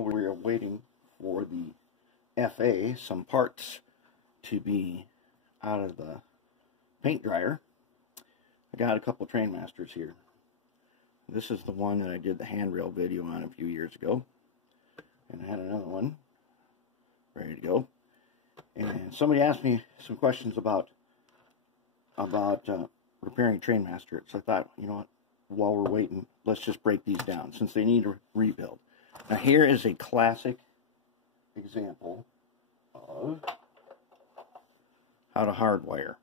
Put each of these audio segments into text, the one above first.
While we are waiting for the FA, some parts to be out of the paint dryer, I got a couple Trainmasters here. This is the one that I did the handrail video on a few years ago. And I had another one ready to go. And somebody asked me some questions about repairing Trainmaster. So I thought, you know what, while we're waiting, let's just break these down since they need a rebuild. Now here is a classic example of how to hardwire.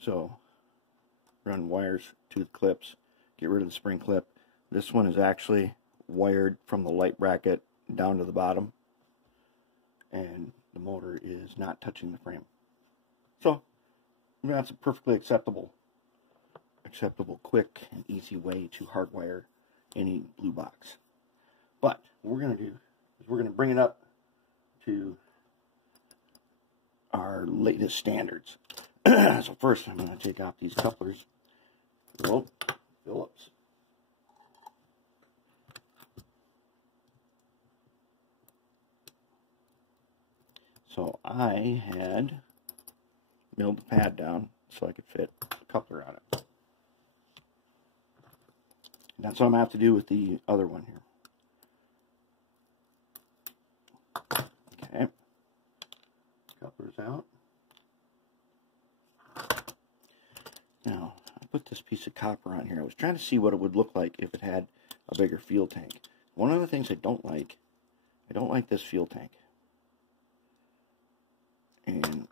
So run wires to the clips, get rid of the spring clip. This one is actually wired from the light bracket down to the bottom, and the motor is not touching the frame. So that's a perfectly acceptable, quick and easy way to hardwire any blue box. But what we're going to do is we're going to bring it up to our latest standards. So first I'm going to take off these couplers. Phillips. So I had milled the pad down so I could fit a coupler on it. And that's what I'm going to have to do with the other one here. Okay. Coupler's out. Now, I put this piece of copper on here. I was trying to see what it would look like if it had a bigger fuel tank. One of the things I don't like this fuel tank. And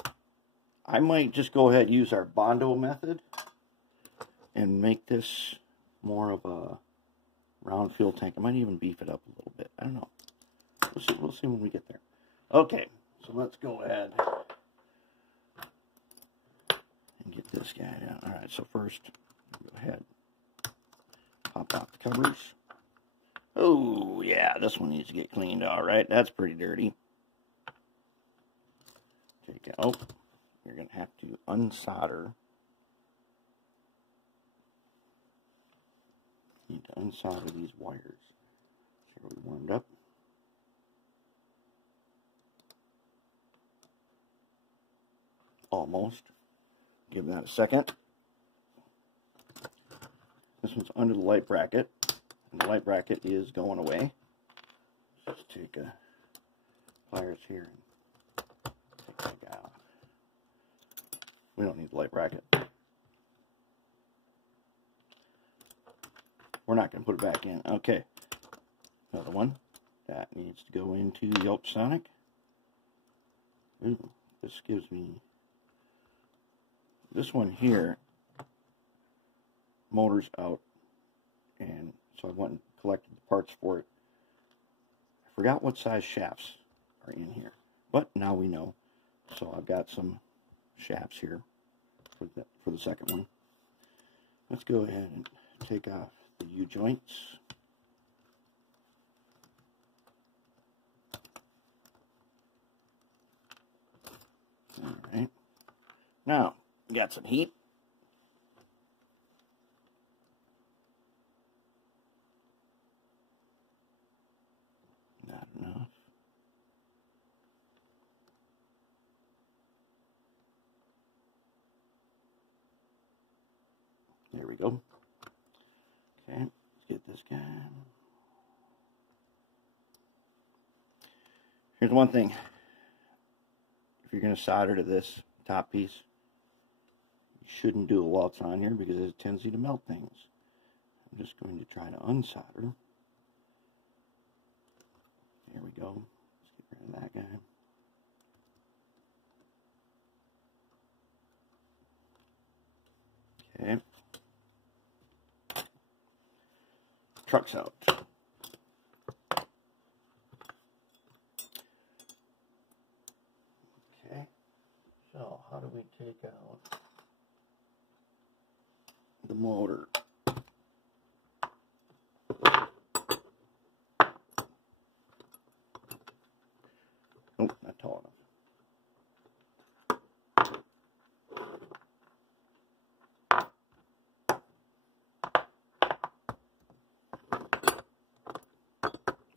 I might just go ahead and use our Bondo method and make this more of a round fuel tank. I might even beef it up a little bit. I don't know. We'll see when we get there. Okay, so let's go ahead and get this guy down. Alright, so first, go ahead, pop out the covers. Oh, yeah, this one needs to get cleaned, alright. That's pretty dirty. Take out. You're going to have to unsolder. You need to unsolder these wires. Here we warmed up. Almost. Give that a second. This one's under the light bracket, and the light bracket is going away. Just take pliers here and take that guy out. We don't need the light bracket. We're not going to put it back in. Okay. Another one. That needs to go into the ultrasonic. Ooh, this gives me... This one here, motor's out, and so I went and collected the parts for it. I forgot what size shafts are in here, but now we know. So I've got some shafts here for the second one. Let's go ahead and take off the U-joints. Alright. Now, got some heat. Not enough. There we go. Okay, let's get this guy. Here's one thing. If you're going to solder to this top piece, you shouldn't do it while it's on here because it has a tendency to melt things. I'm just going to try to unsolder. There we go. Let's get rid of that guy. Okay. Truck's out. Okay. So, how do we take out the motor? Oh, not tall enough.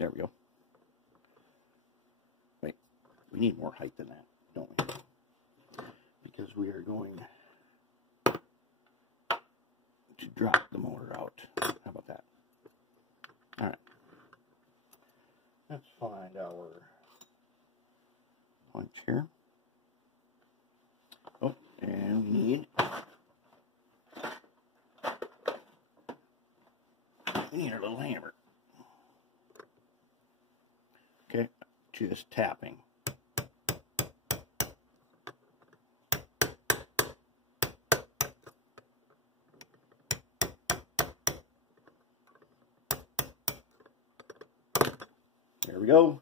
There we go. Wait, we need more height than that, don't we? Because we are going to drop the motor out. How about that? All right. Let's find our punch here. Oh, and we need our little hammer. Okay, just tapping. There we go.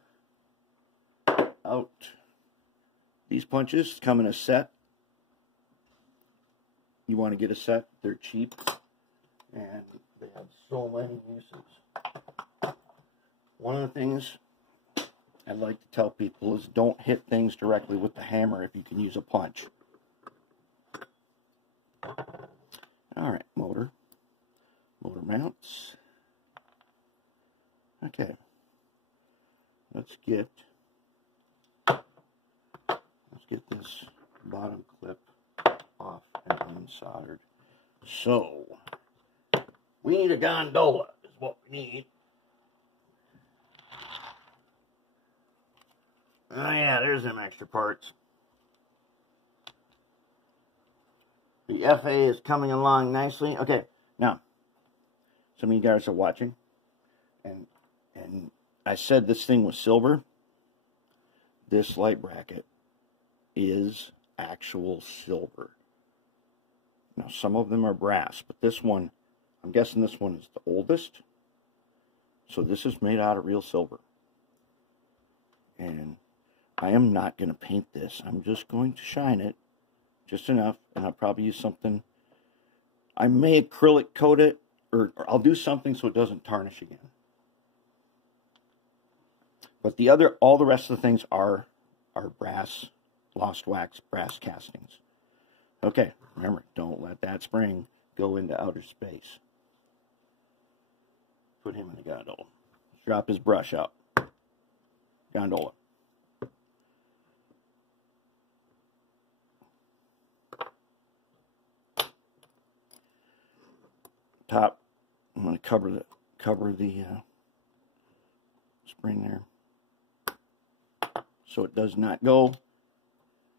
Out. These punches come in a set. You want to get a set. They're cheap. And they have so many uses. One of the things I'd like to tell people is don't hit things directly with the hammer if you can use a punch. Alright, motor. Motor mounts. Okay. Let's get this bottom clip off and unsoldered. So, we need a gondola is what we need. Oh yeah, there's them extra parts. The FA is coming along nicely. Okay, now, some of you guys are watching, and I said this thing was silver. This light bracket is actual silver. Now, some of them are brass, but this one, I'm guessing this one is the oldest. So this is made out of real silver. And I am not going to paint this. I'm just going to shine it just enough, and I'll probably use something. I may acrylic coat it, or I'll do something so it doesn't tarnish again. But all the rest of the things are brass, lost wax, brass castings. Okay, remember, don't let that spring go into outer space. Put him in the gondola. Drop his brush out. Gondola. Top, I'm going to cover the spring there, so it does not go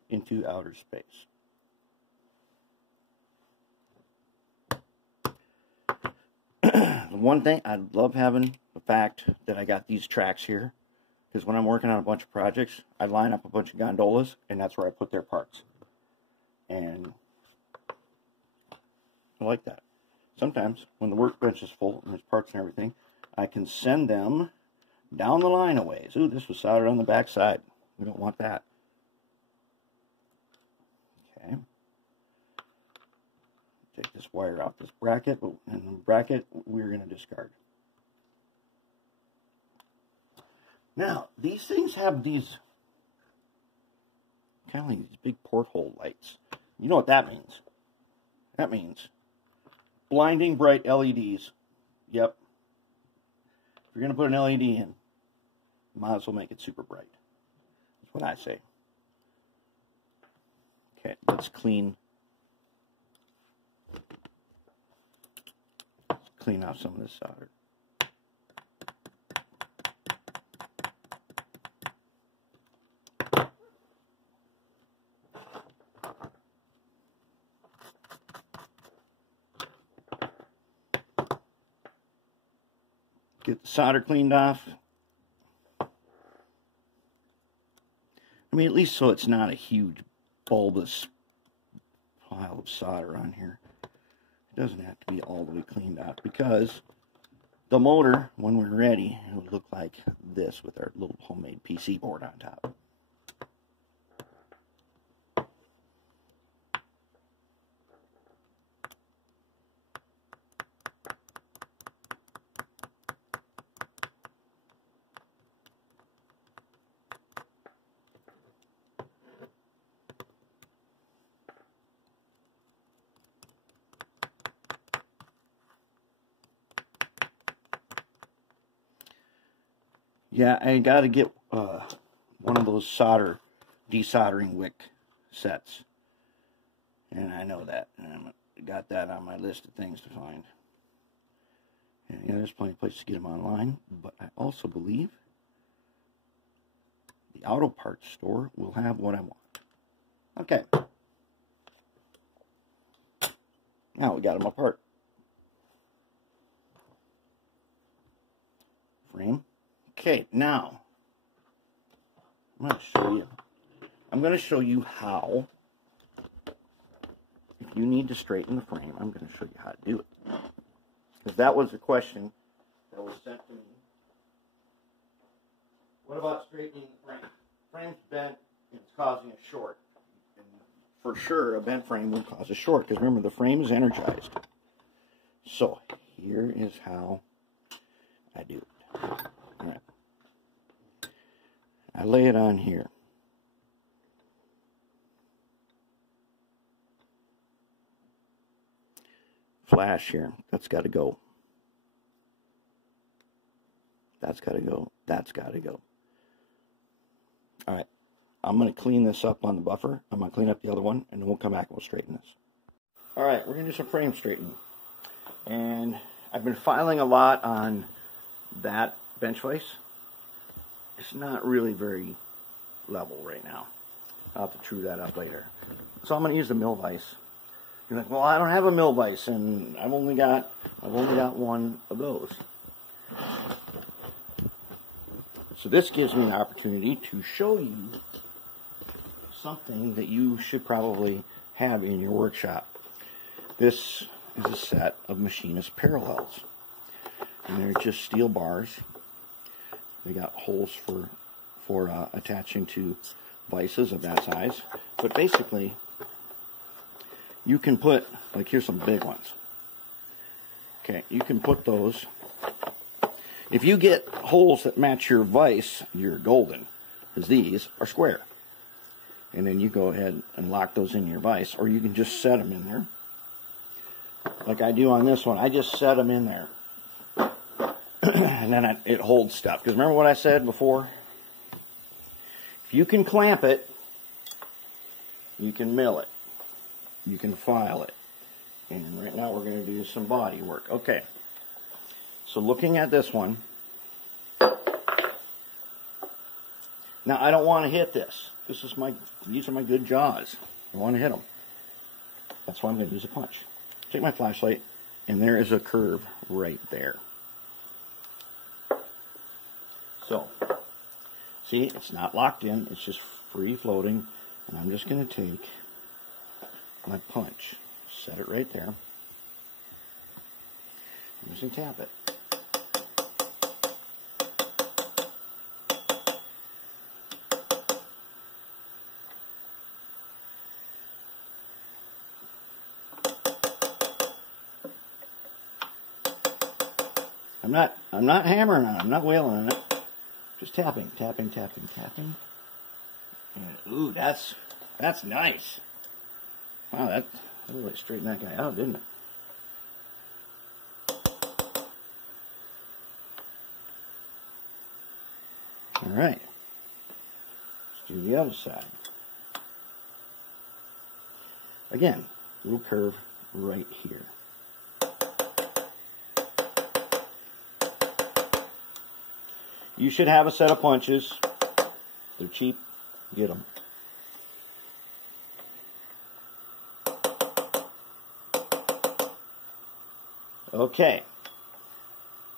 into outer space. One thing, I love having the fact that I got these tracks here, because when I'm working on a bunch of projects, I line up a bunch of gondolas, and that's where I put their parts. And I like that. Sometimes, when the workbench is full, and there's parts and everything, I can send them down the line a ways. Ooh, this was soldered on the back side. We don't want that. Okay. Take this wire off this bracket, and the bracket we're going to discard. Now, these things have these kind of like these big porthole lights. You know what that means? That means blinding bright LEDs. Yep. If you're going to put an LED in, you might as well make it super bright. That's what I say. Okay, let's clean off some of this solder. Get the solder cleaned off. I mean, at least so it's not a huge bulbous pile of solder on here. It doesn't have to be all the way cleaned out, because the motor, when we're ready, it would look like this with our little homemade PC board on top. Yeah, I got to get one of those desoldering wick sets. And I know that. And I got that on my list of things to find. And yeah, there's plenty of places to get them online. But I also believe the auto parts store will have what I want. Okay. Now we got them apart. Frame. Okay, now I'm going to show you how, if you need to straighten the frame, I'm going to show you how to do it. Because that was a question that was sent to me. What about straightening the frame? Frame's bent and it's causing a short. And for sure, a bent frame will cause a short, because remember, the frame is energized. So, here is how I do it. Alright. I lay it on here. Flash here. That's got to go. That's got to go. That's got to go. Alright. I'm going to clean this up on the buffer. I'm going to clean up the other one, and then we'll come back and we'll straighten this. Alright, we're going to do some frame straightening. And I've been filing a lot on that bench vise. It's not really very level right now. I'll have to true that up later. So I'm going to use the mill vise. You're like, well, I don't have a mill vise, and I've only got one of those. So this gives me an opportunity to show you something that you should probably have in your workshop. This is a set of machinist parallels. And they're just steel bars. They got holes for attaching to vices of that size. But basically, you can put, like, here's some big ones. Okay, you can put those. If you get holes that match your vise, you're golden, because these are square. And then you go ahead and lock those in your vise, or you can just set them in there. Like I do on this one, I just set them in there. And then it holds stuff. Because remember what I said before? If you can clamp it, you can mill it. You can file it. And right now we're going to do some body work. Okay. So looking at this one. Now I don't want to hit this. These are my good jaws. I want to hit them. That's why I'm going to use a punch. Take my flashlight, and there is a curve right there. So, see, it's not locked in, it's just free floating, and I'm just going to take my punch, set it right there. I'm just going to tap it. I'm not hammering on it, I'm not wailing on it. Just tapping, tapping, tapping, tapping. Ooh, that's nice. Wow, that really straightened that guy out, didn't it? Alright. Let's do the other side. Again, little curve right here. You should have a set of punches. They're cheap. Get them. Okay.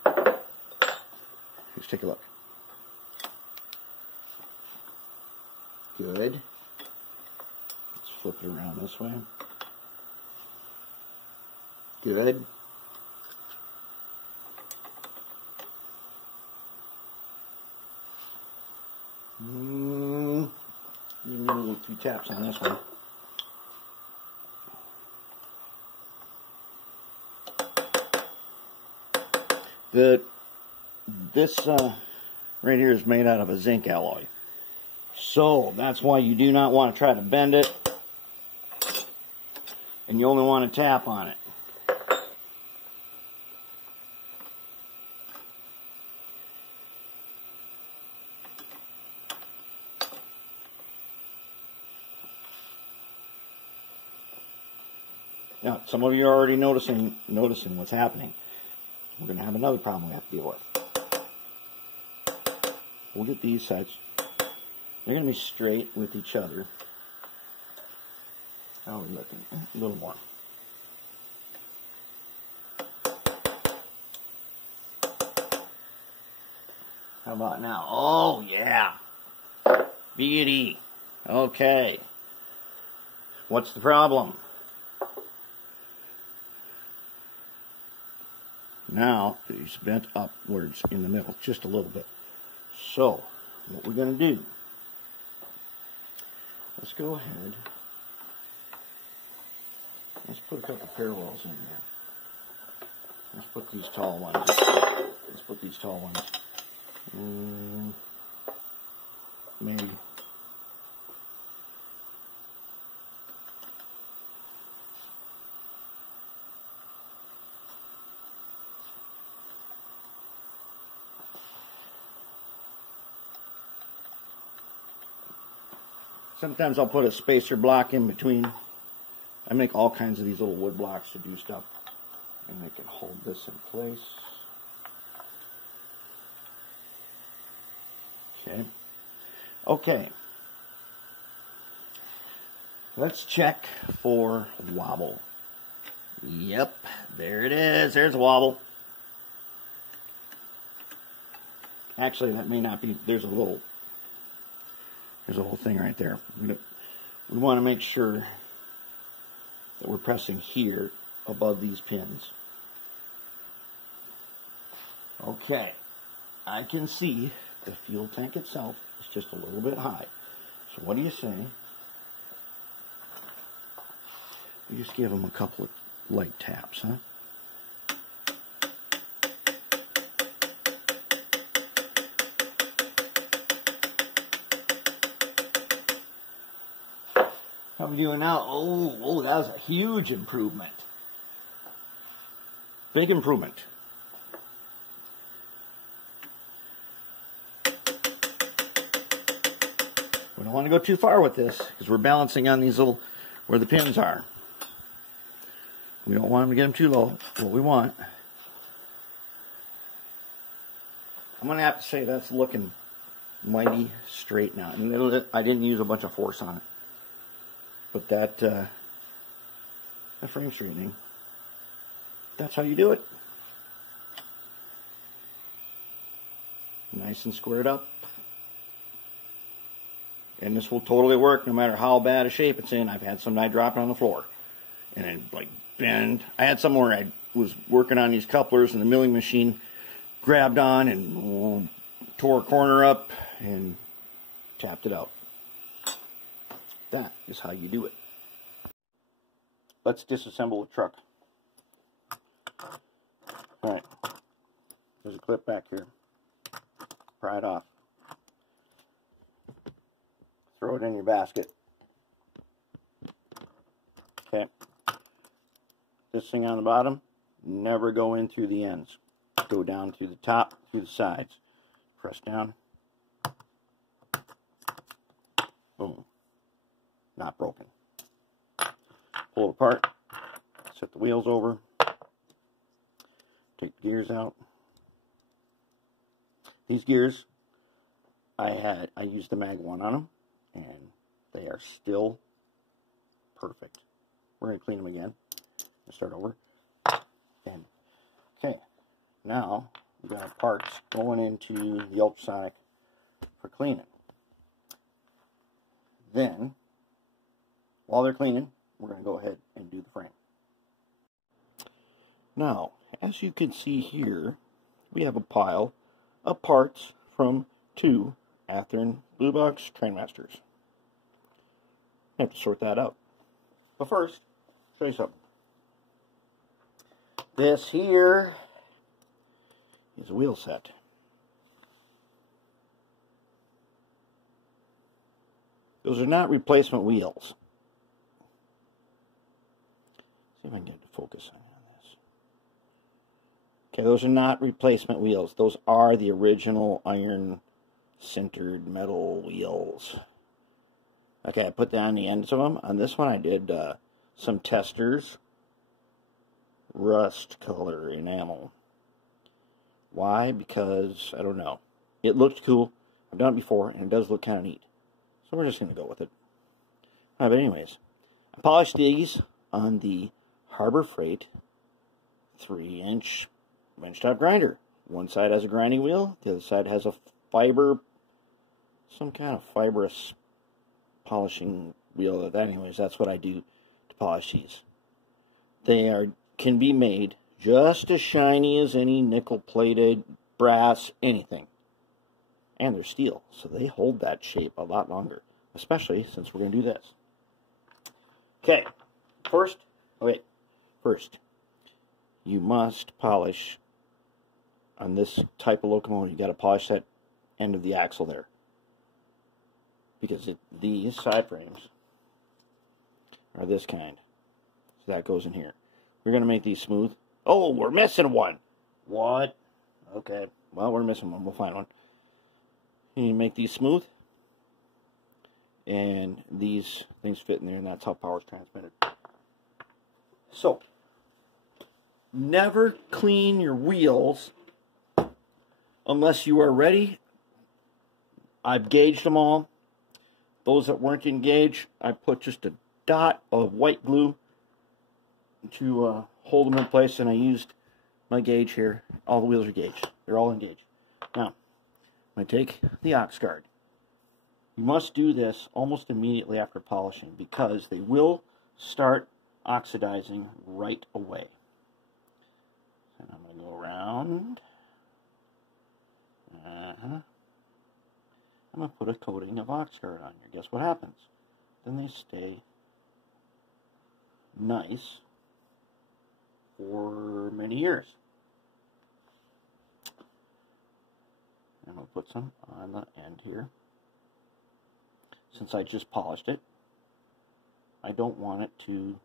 Let's take a look. Good. Let's flip it around this way. Good. Maybe a little 2 taps on this one. This right here is made out of a zinc alloy. So that's why you do not want to try to bend it. And you only want to tap on it. Now, some of you are already noticing what's happening. We're going to have another problem we have to deal with. We'll get these sides. They're going to be straight with each other. How are we looking? A little more. How about now? Oh, yeah. Beauty. Okay. What's the problem? Now, it's bent upwards in the middle, just a little bit. So, what we're going to do, let's go ahead. Let's put a couple parallels in there. Let's put these tall ones. Let's put these tall ones. Maybe. Sometimes I'll put a spacer block in between. I make all kinds of these little wood blocks to do stuff. And they can hold this in place. Okay. Okay. Let's check for wobble. Yep, there it is. There's a wobble. Actually, that may not be. There's a little thing right there. We want to make sure that we're pressing here above these pins. Okay, I can see the fuel tank itself is just a little bit high. So what do you say? We just give them a couple of light taps, huh? How are we doing now? Oh, that was a huge improvement. Big improvement. We don't want to go too far with this because we're balancing on these little, where the pins are. We don't want them to get them too low. What we want. I'm going to have to say that's looking mighty straight now. And I didn't use a bunch of force on it. But that frame straightening, that's how you do it. Nice and squared up. And this will totally work no matter how bad a shape it's in. I've had some I dropped on the floor. And it like bend. I had some where I was working on these couplers and the milling machine grabbed on and tore a corner up and tapped it out. That is how you do it. Let's disassemble the truck. Alright. There's a clip back here. Pry it off. Throw it in your basket. Okay. This thing on the bottom, never go in through the ends. Go down through the top, through the sides. Press down. Boom. Not broken. Pull it apart. Set the wheels over. Take the gears out. These gears, I used the Mag 1 on them, and they are still perfect. We're going to clean them again. Start over. And okay, now we've got our parts going into the ultrasonic for cleaning. Then, while they're cleaning, we're going to go ahead and do the frame. Now, as you can see here, we have a pile of parts from 2 Athearn Blue Box Trainmasters. I have to sort that out. But first, show you something. This here is a wheel set. Those are not replacement wheels. See if I can get the focus on this. Okay, those are not replacement wheels. Those are the original iron sintered metal wheels. Okay, I put that on the ends of them. On this one I did some testers rust color enamel. Why? Because, I don't know. It looks cool. I've done it before, and it does look kind of neat. So we're just going to go with it. Alright, but anyways, I polished these on the Harbor Freight 3-inch benchtop grinder. One side has a grinding wheel, the other side has a fiber, some kind of fibrous polishing wheel. Anyways, that's what I do to polish these. They can be made just as shiny as any nickel-plated, brass, anything. And they're steel, so they hold that shape a lot longer, especially since we're going to do this. Okay, first, you must polish on this type of locomotive. You got to polish that end of the axle there, because these side frames are this kind, so that goes in here. We're going to make these smooth. Oh, we're missing one. What? Okay, well, we're missing one. We'll find one. You make these smooth, and these things fit in there, and that's how power is transmitted. So, never clean your wheels unless you are ready. I've gauged them all. Those that weren't engaged, I put just a dot of white glue to hold them in place, and I used my gauge here. All the wheels are gauged. They're all engaged. Now, I'm going to take the ox guard. You must do this almost immediately after polishing, because they will start oxidizing right away. And I'm going to go around. I'm going to put a coating of ox guard on here. Guess what happens? Then they stay nice for many years. I'm going to put some on the end here. Since I just polished it, I don't want it to...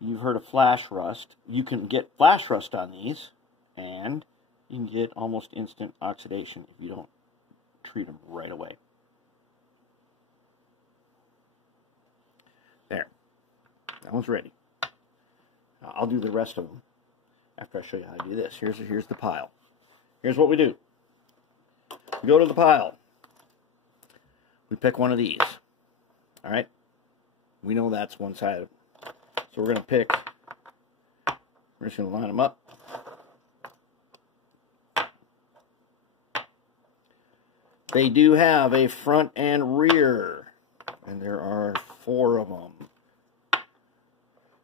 You've heard of flash rust. You can get flash rust on these, and you can get almost instant oxidation if you don't treat them right away. There. That one's ready. Now, I'll do the rest of them after I show you how to do this. Here's the pile. Here's what we do. We go to the pile. We pick one of these. Alright? We know that's one side. So we're going to pick, we're just going to line them up. They do have a front and rear, and there are 4 of them.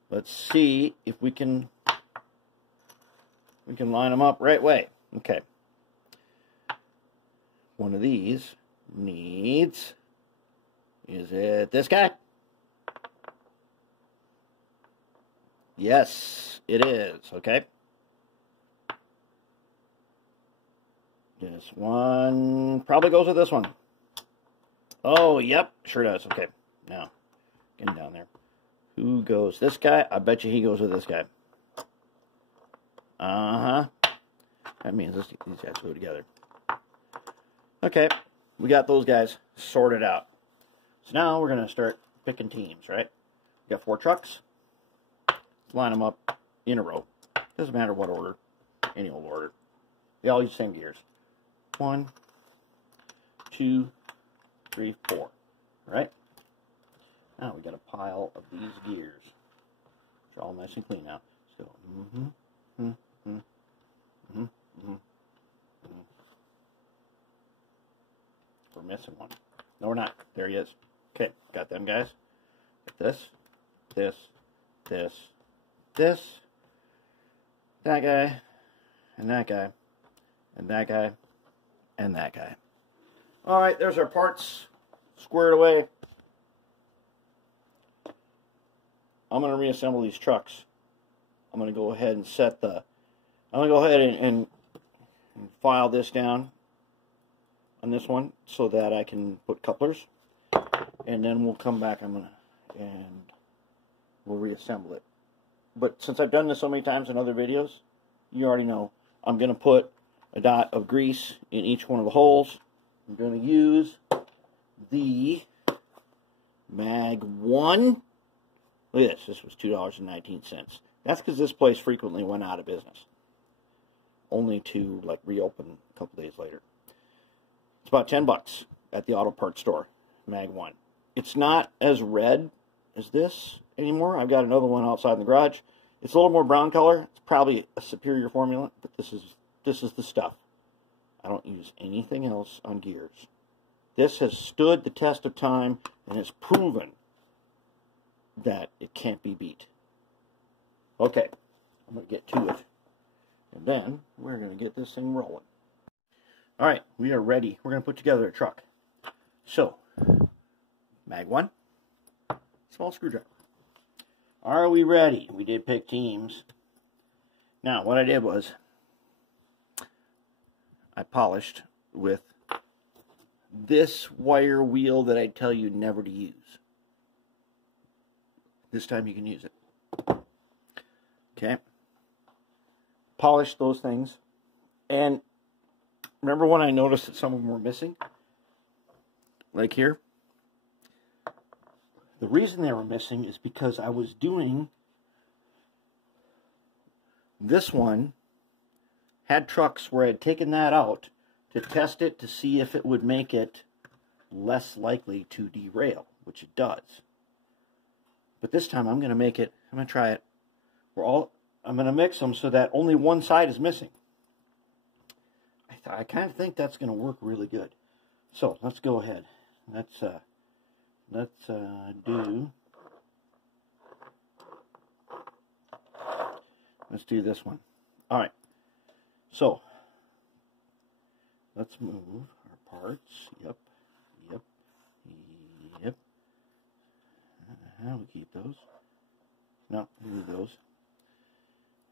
Let's see if we can line them up right way. Okay. One of these needs, is it this guy? Yes, it is. Okay. This one probably goes with this one. Oh, yep, sure does. Okay, now, getting down there. Who goes? This guy? I bet you he goes with this guy. Uh-huh. That means these guys go together. Okay, we got those guys sorted out. So now we're going to start picking teams, right? We got 4 trucks. Line them up in a row. Doesn't matter what order. Any old order. They all use the same gears. 1, 2, 3, 4. Right? Now we got a pile of these gears. Which are all nice and clean now. So, We're missing one. No, we're not. There he is. Okay, got them guys. Got this, this, this, this, that guy, and that guy, and that guy, and that guy. Alright, there's our parts squared away. I'm going to reassemble these trucks. I'm going to go ahead and set the... I'm going to go ahead and file this down on this one so that I can put couplers. And then we'll come back and we'll reassemble it. But since I've done this so many times in other videos, you already know I'm going to put a dot of grease in each one of the holes. I'm going to use the Mag 1. Look at this. This was $2.19. That's because this place frequently went out of business, only to like reopen a couple days later. It's about $10 at the auto parts store, Mag 1. It's not as red as this anymore. I've got another one outside in the garage. It's a little more brown color. It's probably a superior formula, but this is the stuff. I don't use anything else on gears. This has stood the test of time and has proven that it can't be beat. Okay, I'm going to get to it. And then we're going to get this thing rolling. Alright, we are ready. We're going to put together a truck. So, Mag 1, small screwdriver. Are we ready? We did pick teams. Now, what I did was, I polished with this wire wheel that I tell you never to use. This time you can use it. Okay. Polish those things. And remember when I noticed that some of them were missing? Like here? The reason they were missing is because I was doing this one, had trucks where I had taken that out to test it to see if it would make it less likely to derail, which it does. But this time I'm going to make it, I'm going to try it. I'm going to mix them so that only one side is missing. I kind of think that's going to work really good. So let's go ahead. Let's do this one. All right. So let's move our parts. Yep. How do we keep those? No, move those.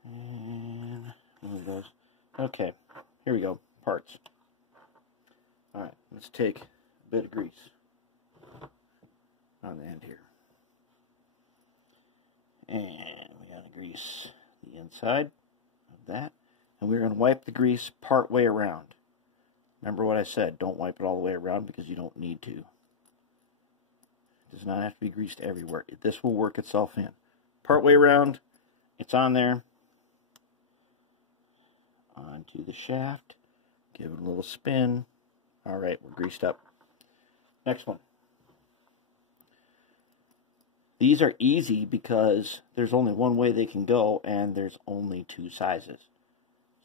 And move those. Okay, here we go. Parts. Alright, let's take a bit of grease on the end here. And we gotta grease the inside of that. And we're going to wipe the grease part way around. Remember what I said, don't wipe it all the way around because you don't need to. It does not have to be greased everywhere. This will work itself in. Part way around, it's on there. Onto the shaft. Give it a little spin. Alright, we're greased up. Next one. These are easy because there's only one way they can go and there's only two sizes.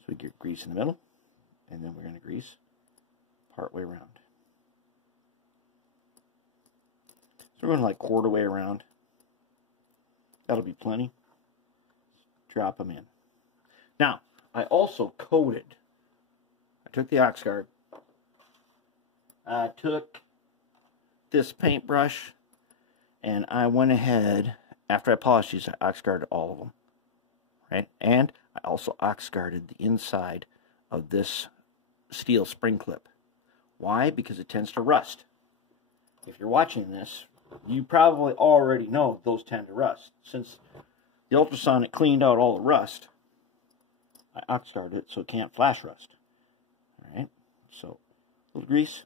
So we get grease in the middle, and then we're going to grease part way around. So we're going to like quarter way around. That'll be plenty. Drop them in. Now, I also coated. I took the ox guard. I took this paintbrush, and I went ahead, after I polished these, I ox guarded all of them. Right? And I also ox guarded the inside of this steel spring clip. Why? Because it tends to rust. If you're watching this, you probably already know those tend to rust. Since the ultrasonic cleaned out all the rust, I ox guarded it so it can't flash rust. Alright, so a little grease,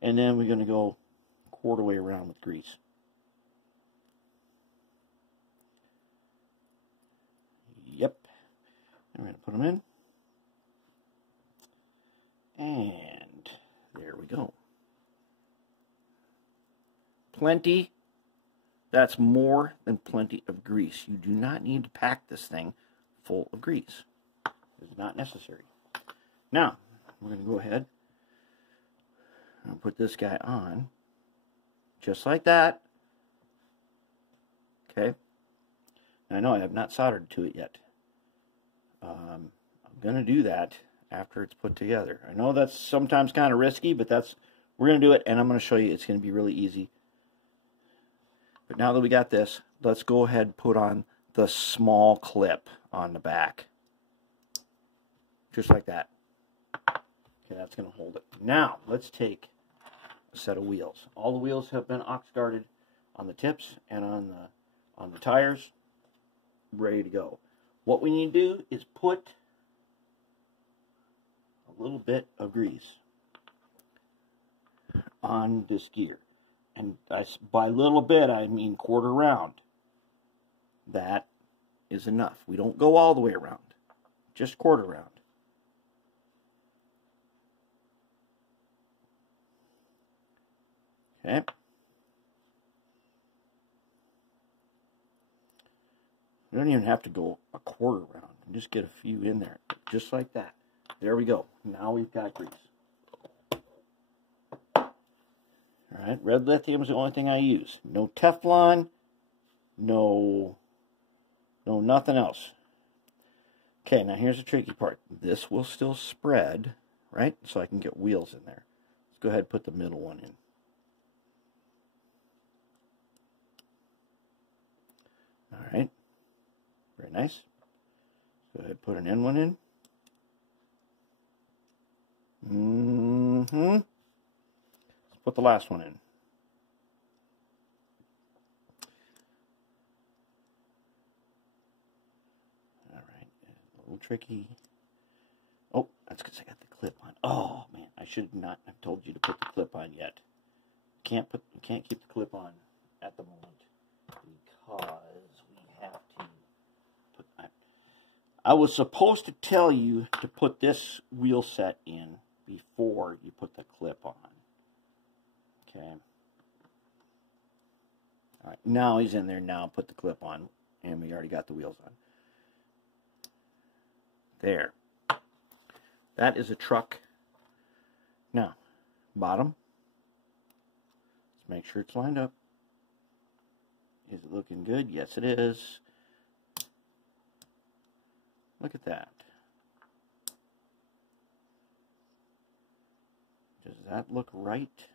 and then we're going to go quarter way around with grease. Yep. I'm going to put them in. And there we go. Plenty. That's more than plenty of grease. You do not need to pack this thing full of grease. It's not necessary. Now, we're going to go ahead and put this guy on. Just like that. Okay. I know I have not soldered to it yet. I'm going to do that after it's put together. I know that's sometimes kind of risky, but we're going to do it, and I'm going to show you it's going to be really easy. But now that we got this, let's go ahead and put on the small clip on the back. Just like that. Okay, that's going to hold it. Now, let's take a set of wheels. All the wheels have been ox guarded on the tips and on the tires. Ready to go. What we need to do is put a little bit of grease on this gear. And by little bit, I mean quarter round. That is enough. We don't go all the way around, just quarter round. Okay. You don't even have to go a quarter round. Just get a few in there, just like that. There we go. Now we've got grease. All right, red lithium is the only thing I use. No Teflon, no nothing else. Okay, now here's the tricky part. This will still spread, right? So I can get wheels in there. Let's go ahead and put the middle one in. All right, very nice. Go ahead and put an end one in. Let's put the last one in. All right, a little tricky. Oh, that's because I got the clip on. Oh man, I should not have told you to put the clip on yet. You can't keep the clip on at the moment because we have to put. I was supposed to tell you to put this wheel set in before you put the clip on. Okay. All right, now he's in there. Now put the clip on, and we already got the wheels on. There. That is a truck. Now, bottom. Let's make sure it's lined up. Is it looking good? Yes, it is. Look at that. Does that look right? It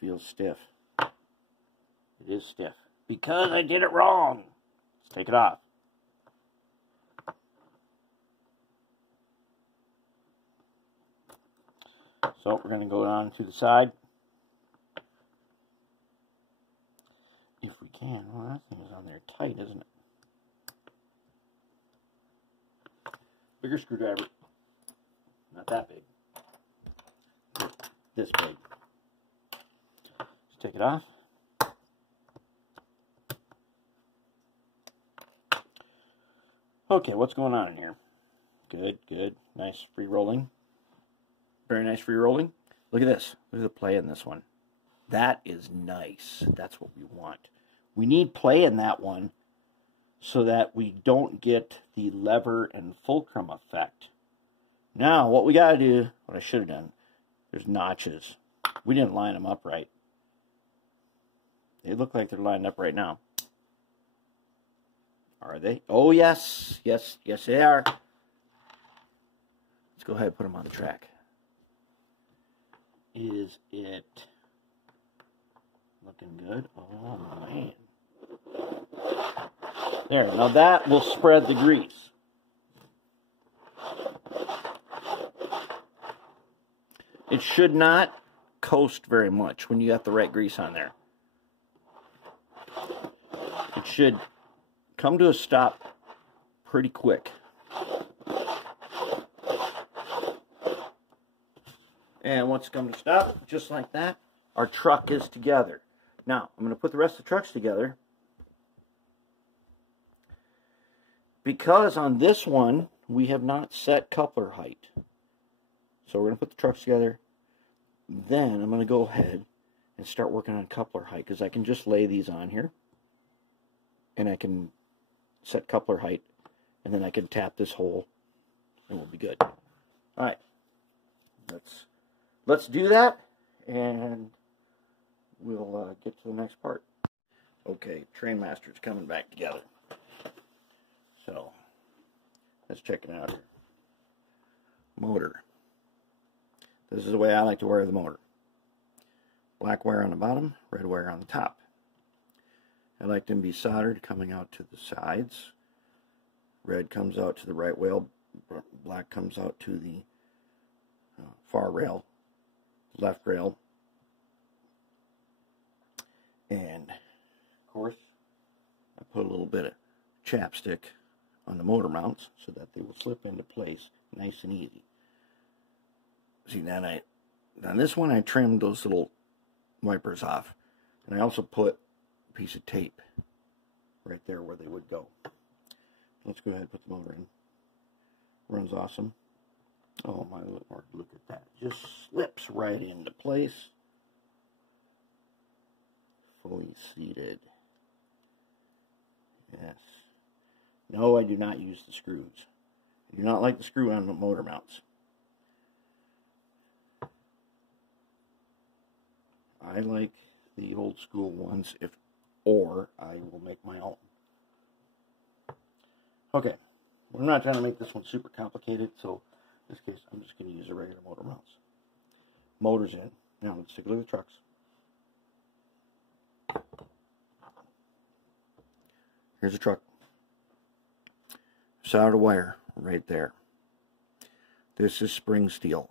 feels stiff. It is stiff. Because I did it wrong. Let's take it off. So we're going to go down to the side. If we can. Well, that thing is on there tight, isn't it? Bigger screwdriver. Not that big. This big. Just take it off. Okay, what's going on in here? Good, good. Nice free rolling. Very nice free rolling. Look at this. Look at the play in this one. That is nice. That's what we want. We need play in that one so that we don't get the lever and fulcrum effect. Now, what we got to do, what I should have done, there's notches. We didn't line them up right. They look like they're lined up right now. Are they? Oh, yes. Yes, yes, they are. Let's go ahead and put them on the track. Is it looking good? Oh, man. There, now that will spread the grease. It should not coast very much when you got the right grease on there. It should come to a stop pretty quick. And once it comes to stop, just like that, our truck is together. Now, I'm going to put the rest of the trucks together. Because on this one, we have not set coupler height. So we're going to put the trucks together. Then I'm going to go ahead and start working on coupler height. Because I can just lay these on here. And I can set coupler height. And then I can tap this hole. And we'll be good. Alright. Let's do that. And we'll get to the next part. Okay, Trainmaster's coming back together. So, let's check it out here. Motor. This is the way I like to wire the motor. Black wire on the bottom, red wire on the top. I like them to be soldered coming out to the sides. Red comes out to the right rail, black comes out to the far rail, left rail. And, of course, I put a little bit of chapstick on the motor mounts so that they will slip into place nice and easy. See, then on this one I trimmed those little wipers off, and I also put a piece of tape right there where they would go. Let's go ahead and put the motor in. Runs awesome. Oh my Lord, look at that. Just slips right into place. Fully seated. Yes. No, I do not use the screws. I do not like the screw on the motor mounts. I like the old school ones, or I will make my own. Okay, we're not trying to make this one super complicated, so in this case, I'm just going to use a regular motor mounts. Motor's in. Now let's take a look at the trucks. Here's a truck. Solder wire right there. This is spring steel.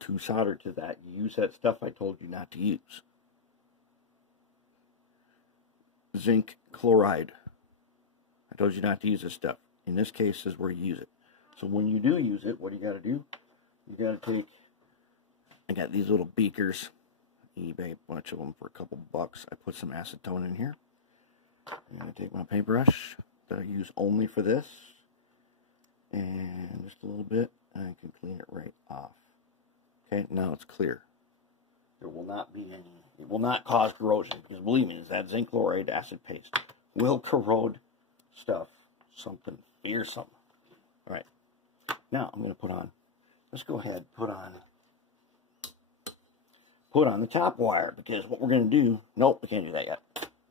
To solder to that, you use that stuff I told you not to use. Zinc chloride. I told you not to use this stuff. In this case, this is where you use it. So when you do use it, what do you got to do? You got to take, I got these little beakers, eBay, a bunch of them for a couple bucks. I put some acetone in here. I'm going to take my paintbrush that I use only for this, and just a little bit, and I can clean it right off. Okay, now it's clear. There will not be any, it will not cause corrosion, because believe me, that zinc chloride acid paste will corrode stuff, something fearsome. All right, now I'm going to put on, let's go ahead, put on the top wire, because what we're going to do, nope, we can't do that yet,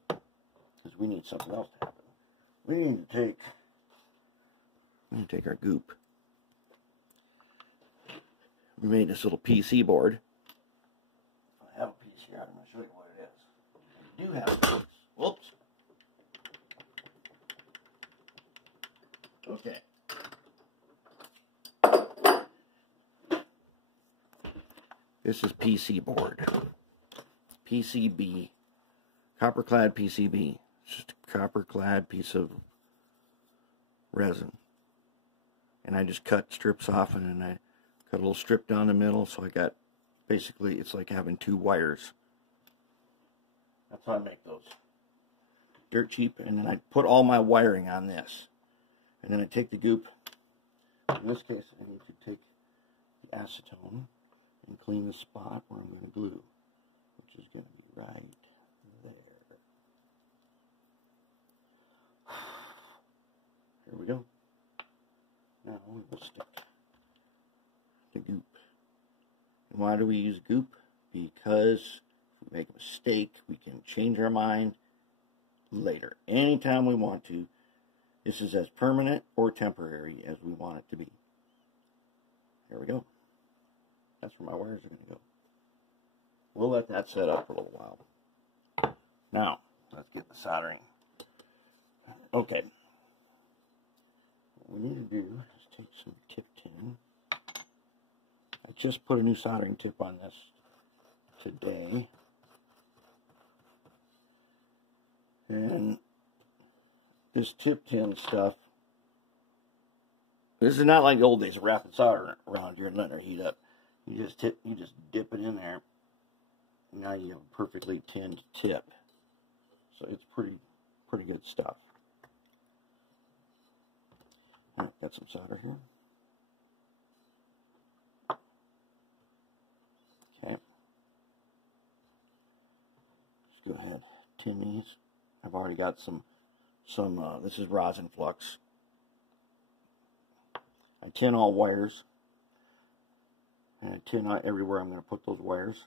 because we need something else to happen. We need to take our goop. We made this little PC board. I have a piece here. I'm going to show you what it is. I do have a piece. Whoops. Okay. This is PC board. PCB. Copper clad PCB. It's just a copper clad piece of resin. And I just cut strips off, and then I cut a little strip down the middle, so I got, basically, it's like having two wires. That's how I make those. Dirt cheap, and then I put all my wiring on this. And then I take the goop. In this case, I need to take the acetone and clean the spot where I'm going to glue, which is going to be right there. Here we go. Now we will stick the goop. And why do we use goop? Because if we make a mistake, we can change our mind later. Anytime we want to. This is as permanent or temporary as we want it to be. There we go. That's where my wires are going to go. We'll let that set up for a little while. Now, let's get the soldering. Okay. What we need to do is take some tip tin. I just put a new soldering tip on this today. And this tip tin stuff, this is not like the old days of wrapping solder around here and letting it heat up. You just dip it in there. And now you have a perfectly tinned tip. So it's pretty good stuff. All right, got some solder here. Okay. Let's go ahead, tin these. I've already got some this is rosin flux. I tin all wires. And I tin out everywhere I'm going to put those wires.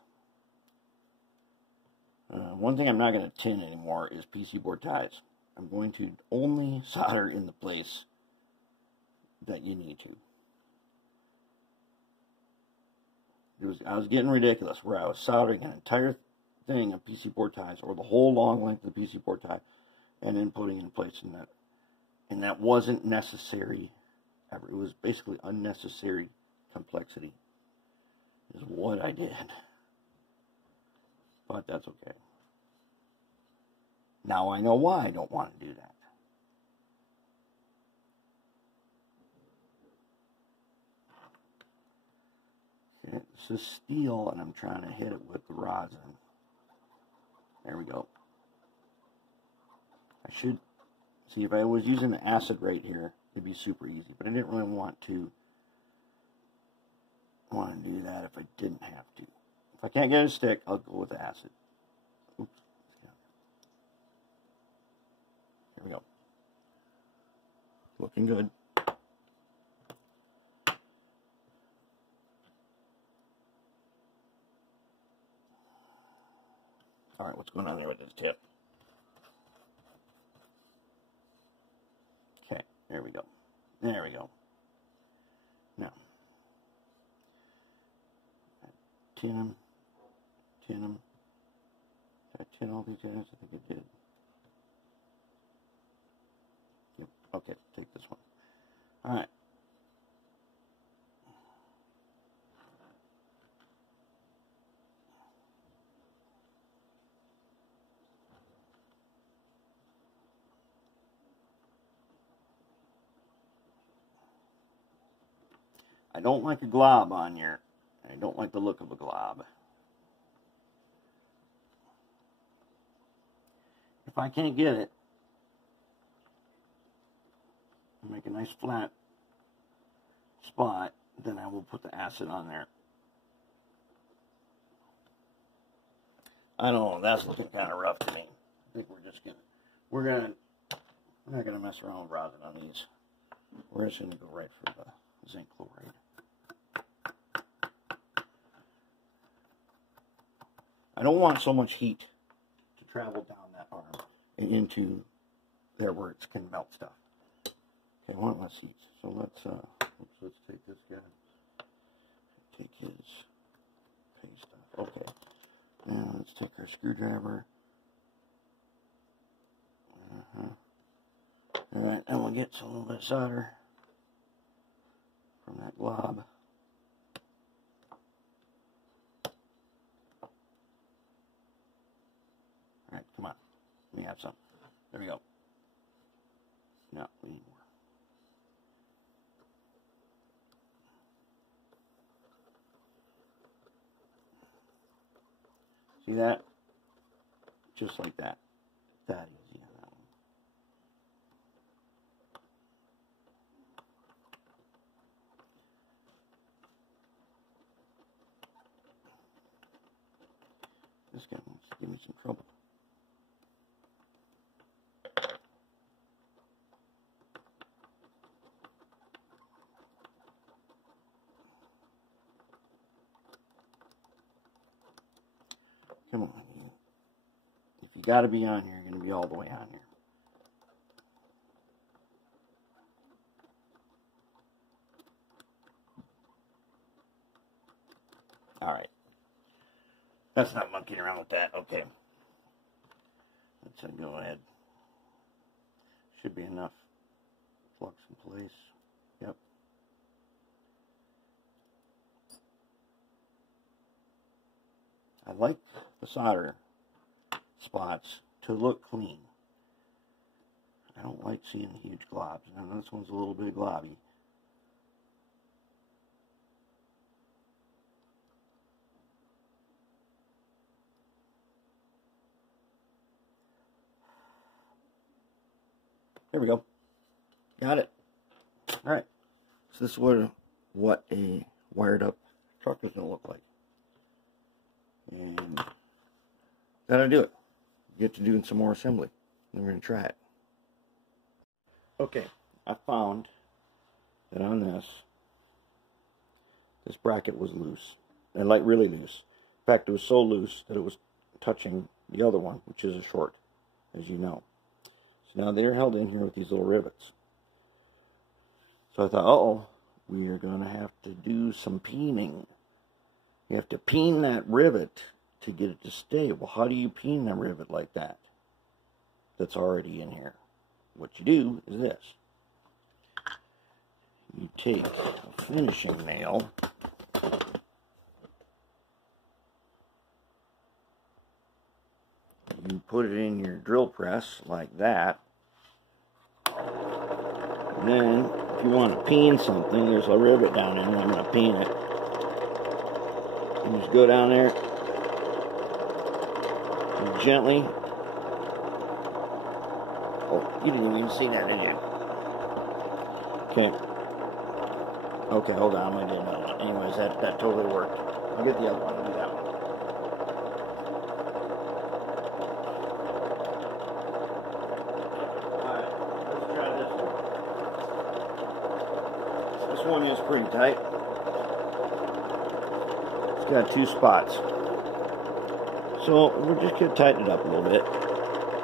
One thing I'm not going to tin anymore is PC board ties. I'm going to only solder in the place that you need to. I was getting ridiculous where I was soldering an entire thing of PC board ties, or the whole long length of the PC board tie, and then putting in place in that. And that wasn't necessary ever. It was basically unnecessary complexity is what I did. But that's okay. Now I know why I don't want to do that. Okay, this is steel, and I'm trying to hit it with the rosin. There we go. I should See, if I was using the acid right here, it'd be super easy. But I didn't really want to do that if I didn't have to. If I can't get it to stick, I'll go with the acid. Oops. Here we go. Looking good. All right, what's going on there with this tip? Okay, there we go. There we go. Now, tin them. Did I tin all these guys? I think I did. Yep, okay, take this one. All right. I don't like a glob on here. I don't like the look of a glob. If I can't get it, make a nice flat spot, then I will put the acid on there. I don't know, that's looking kind of rough to me. I think we're not gonna mess around with rosin on these. We're just gonna go right for the zinc chloride. I don't want so much heat to travel down that arm and into there where it can melt stuff. Okay, I want less heat. So let's take this guy. Take his paste off. Okay. Now let's take our screwdriver. Alright, and we'll get some little bit of solder from that glob. Alright, come on. Let me have some. There we go. No, we need more. See that? Just like that. That easy on that one. This guy wants to give me some trouble. Come on, if you got to be on here, you're going to be all the way on here. All right. That's not monkeying around with that. Okay. Let's go ahead. Should be enough flux in place. Yep. I like the solder spots to look clean. I don't like seeing huge globs. Now this one's a little bit globby. There we go. Got it. Alright. So this is what a wired up truck is going to look like. And that'll do it. Get to doing some more assembly. And we're going to try it. Okay, I found that on this bracket was loose. And like really loose. In fact, it was so loose that it was touching the other one, which is a short, as you know. So now they're held in here with these little rivets. So I thought, uh-oh, we are going to have to do some peening. You have to peen that rivet to get it to stay. Well, how do you peen a rivet like that that's already in here? What you do is this. You take a finishing nail, you put it in your drill press like that, and then if you want to peen something, there's a rivet down there, and I'm going to peen it. You just go down there and gently Oh, you didn't even see that, did you? Okay. Okay, hold on. I did another one. Anyways, that totally worked. I'll get the other one and do that one. Alright, let's try this one. This one is pretty tight. It's got 2 spots. So we're just going to tighten it up a little bit.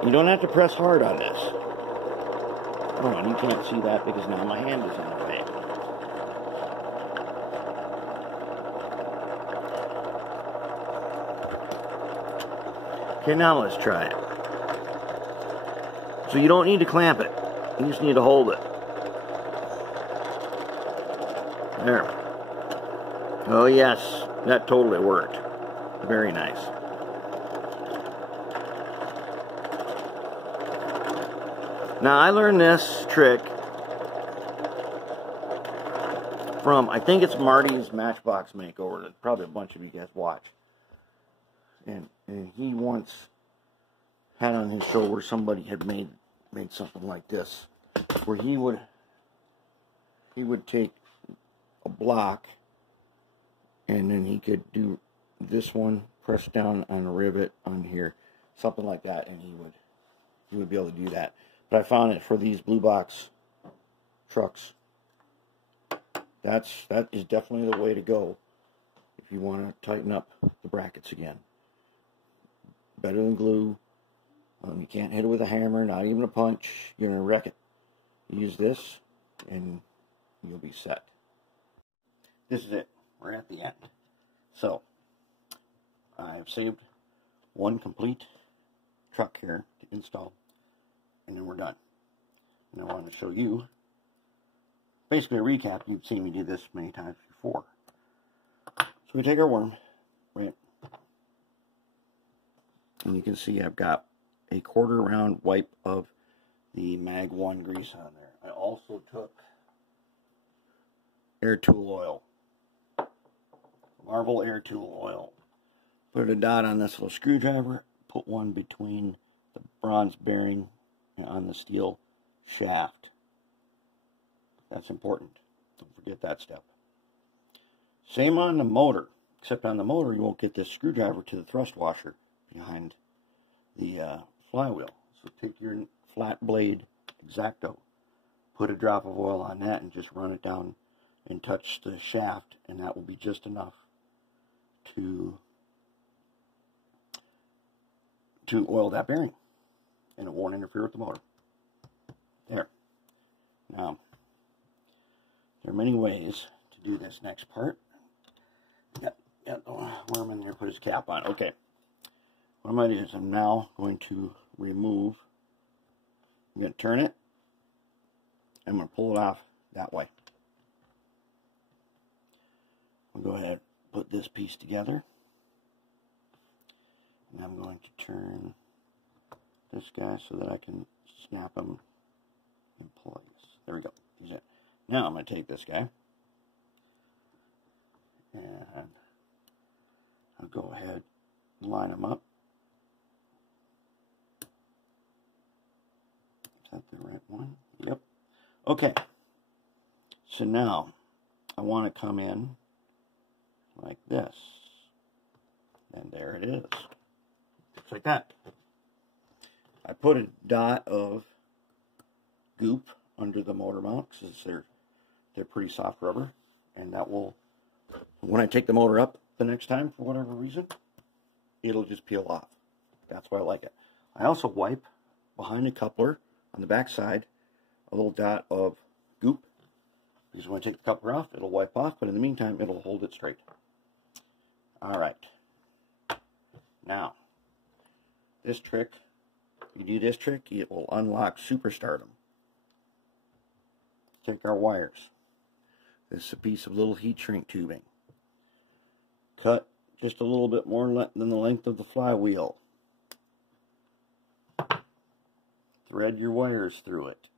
You don't have to press hard on this. Hold on, you can't see that because now my hand is in the way. Okay, now let's try it. So you don't need to clamp it. You just need to hold it. There. Oh yes, that totally worked. Very nice. Now I learned this trick from, I think it's Marty's Matchbox Makeover that probably a bunch of you guys watch. And he once had on his show where somebody had made something like this, where he would take a block and then he could do this one, press down on a rivet on here, something like that, and he would be able to do that. But I found it for these blue box trucks. That is definitely the way to go if you want to tighten up the brackets again. Better than glue. You can't hit it with a hammer, not even a punch. You're going to wreck it. Use this and you'll be set. This is it. We're at the end. So, I've saved one complete truck here to install. And then we're done. And I want to show you, basically a recap. You've seen me do this many times before. So we take our worm, right? And you can see I've got a 1/4 round wipe of the Mag 1 grease on there. I also took air tool oil. Marvel air tool oil. Put a dot on this little screwdriver. Put one between the bronze bearing on the steel shaft. That's important. Don't forget that step. Same on the motor, except on the motor you won't get this screwdriver to the thrust washer behind the flywheel. So take your flat blade X-Acto, put a drop of oil on that and just run it down and touch the shaft, and that will be just enough to oil that bearing, and it won't interfere with the motor. There. Now, there are many ways to do this next part. Got the worm in there, put his cap on. Okay. What I'm going to do is I'm now going to remove, I'm going to turn it, I'm going to pull it off that way. I'll go ahead and put this piece together. And I'm going to turn this guy so that I can snap him in place. There we go. He's it. Now I'm going to take this guy and I'll go ahead and line him up. Is that the right one? Yep. Okay. So now I want to come in like this. And there it is. Just like that. I put a dot of goop under the motor mount because they're pretty soft rubber, and that will, when I take the motor up the next time for whatever reason, it'll just peel off. That's why I like it. I also wipe behind the coupler on the back side a little dot of goop, because when I take the coupler off, it'll wipe off, but in the meantime, it'll hold it straight. Alright. Now, this trick, you do this trick, it will unlock superstardom. Take our wires. This is a piece of little heat shrink tubing. Cut just a little bit more than the length of the flywheel. Thread your wires through it.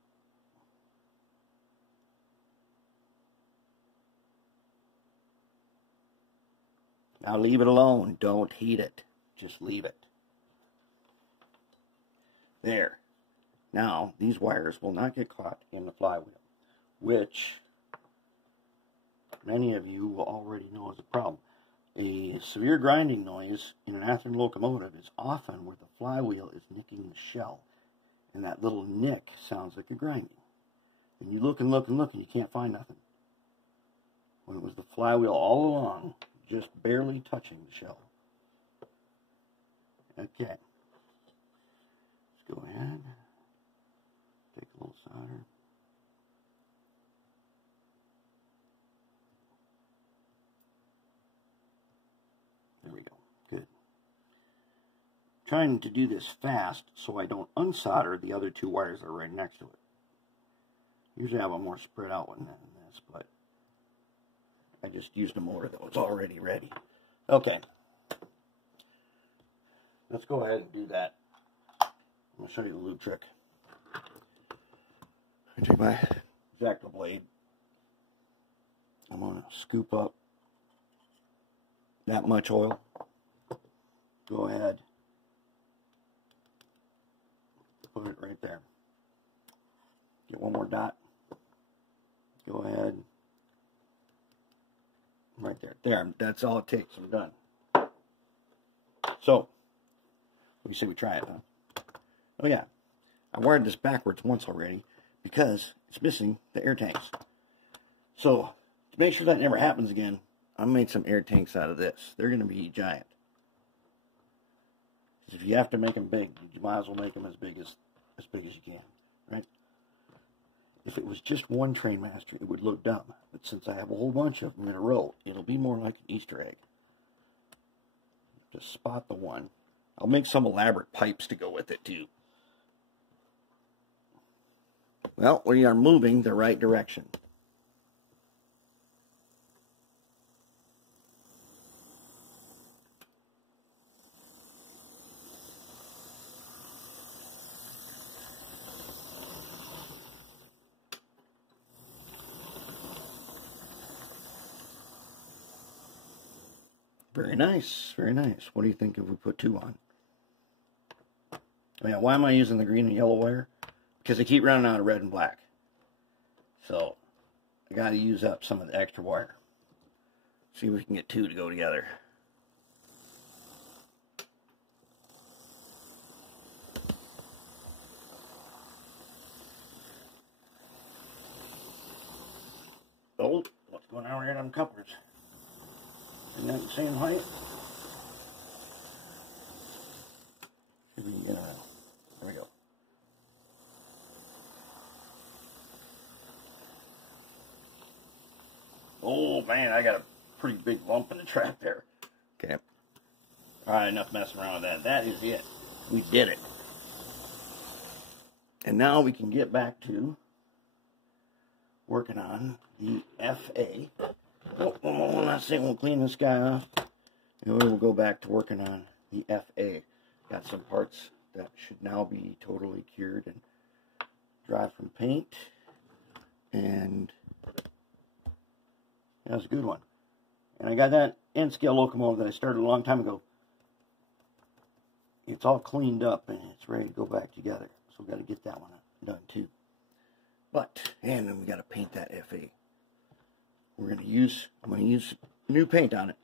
Now leave it alone. Don't heat it. Just leave it. There. Now, these wires will not get caught in the flywheel, which many of you will already know is a problem. A severe grinding noise in an Athearn locomotive is often where the flywheel is nicking the shell, and that little nick sounds like a grinding. And you look and look and look, and you can't find nothing. When it was the flywheel all along, just barely touching the shell. Okay. Let's go ahead. Take a little solder. There we go. Good. Trying to do this fast so I don't unsolder the other two wires that are right next to it. Usually I have a more spread out one than this, but I just used a motor that was already ready. Okay. Let's go ahead and do that. I'm going to show you the lube trick. I take my X-Acto blade. I'm going to scoop up that much oil. Go ahead. Put it right there. Get one more dot. Go ahead. Right there. There. That's all it takes. I'm done. So, what do you say we try it, huh? Oh yeah. I wired this backwards once already because it's missing the air tanks. So, to make sure that never happens again, I made some air tanks out of this. They're going to be giant. If you have to make them big, you might as well make them as big as you can, right? If it was just one Trainmaster, it would look dumb. But since I have a whole bunch of them in a row, it'll be more like an Easter egg. Just spot the one. I'll make some elaborate pipes to go with it too. Well, we are moving the right direction. Very nice, very nice. What do you think if we put two on? Oh yeah, why am I using the green and yellow wire? Because I keep running out of red and black. So, I got to use up some of the extra wire. See if we can get two to go together. Oh, what's going on here on them couplers? Isn't that the same height? See if we can get a, there we go. Oh man, I got a pretty big bump in the track there. Okay. Alright, enough messing around with that. That is it. We did it. And now we can get back to working on the FA. Oh, last thing, we'll clean this guy off. And we will go back to working on the FA. Got some parts that should now be totally cured and dry from paint. And that was a good one. And I got that N-scale locomotive that I started a long time ago. It's all cleaned up and it's ready to go back together. So we've got to get that one done too. And then we got to paint that FA. I'm going to use new paint on it.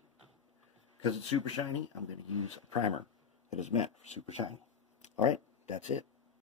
Because it's super shiny, I'm going to use a primer that is meant for super shiny. Alright, that's it.